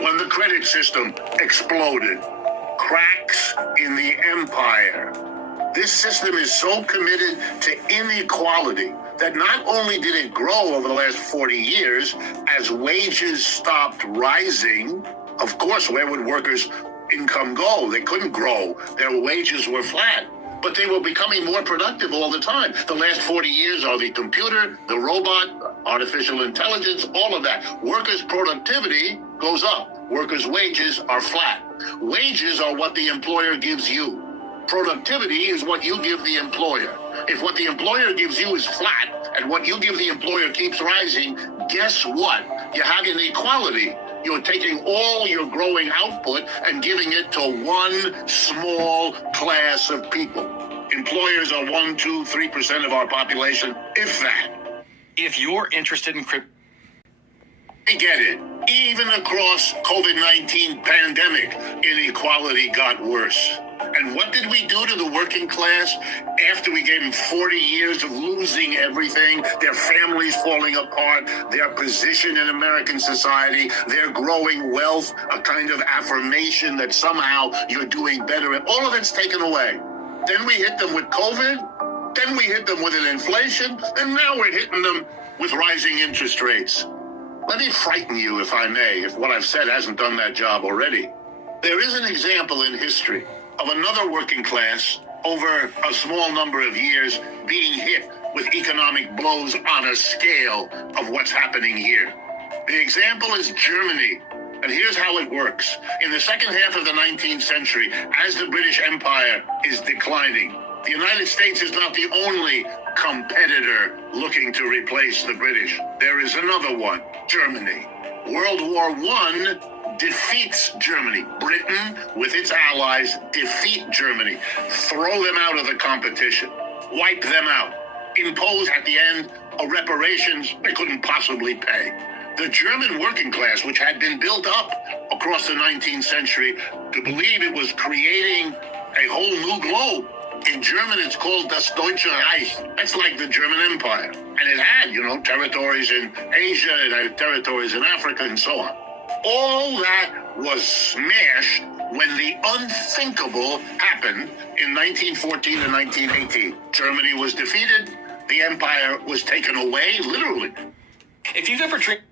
when the credit system exploded. Cracks in the empire. This system is so committed to inequality that not only did it grow over the last 40 years, as wages stopped rising, of course, where would workers' income go? They couldn't grow. Their wages were flat. But they were becoming more productive all the time. The last 40 years are the computer, the robot, artificial intelligence, all of that. Workers' productivity goes up. Workers' wages are flat. Wages are what the employer gives you. Productivity is what you give the employer. If what the employer gives you is flat and what you give the employer keeps rising, guess what? You have inequality. You're taking all your growing output and giving it to one small class of people. Employers are 1%, 2%, 3% of our population, if that. If you're interested in crypto, I get it. Even across COVID-19 pandemic, inequality got worse. And what did we do to the working class after we gave them 40 years of losing everything, their families falling apart, their position in American society, their growing wealth, a kind of affirmation that somehow you're doing better, and all of it's taken away. Then we hit them with COVID, then we hit them with an inflation, and now we're hitting them with rising interest rates. Let me frighten you, if I may, if what I've said hasn't done that job already. There is an example in history of another working class over a small number of years being hit with economic blows on a scale of what's happening here. The example is Germany. And here's how it works. In the second half of the 19th century, as the British Empire is declining, the United States is not the only competitor looking to replace the British. There is another one, Germany. World War I defeats Germany. Britain, with its allies, defeat Germany, throw them out of the competition, wipe them out, impose at the end a reparations they couldn't possibly pay. The German working class, which had been built up across the 19th century to believe it was creating a whole new globe. In German, it's called das Deutsche Reich. That's like the German Empire. And it had, territories in Asia, it had territories in Africa, and so on. All that was smashed when the unthinkable happened in 1914 and 1918. Germany was defeated. The empire was taken away, literally. if you've ever dreamed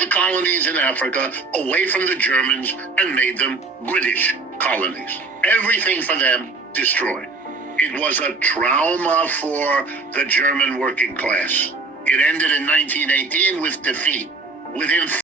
The colonies in Africa away from the Germans and made them British colonies. Everything for them destroyed. It was a trauma for the German working class. It ended in 1918 with defeat. Within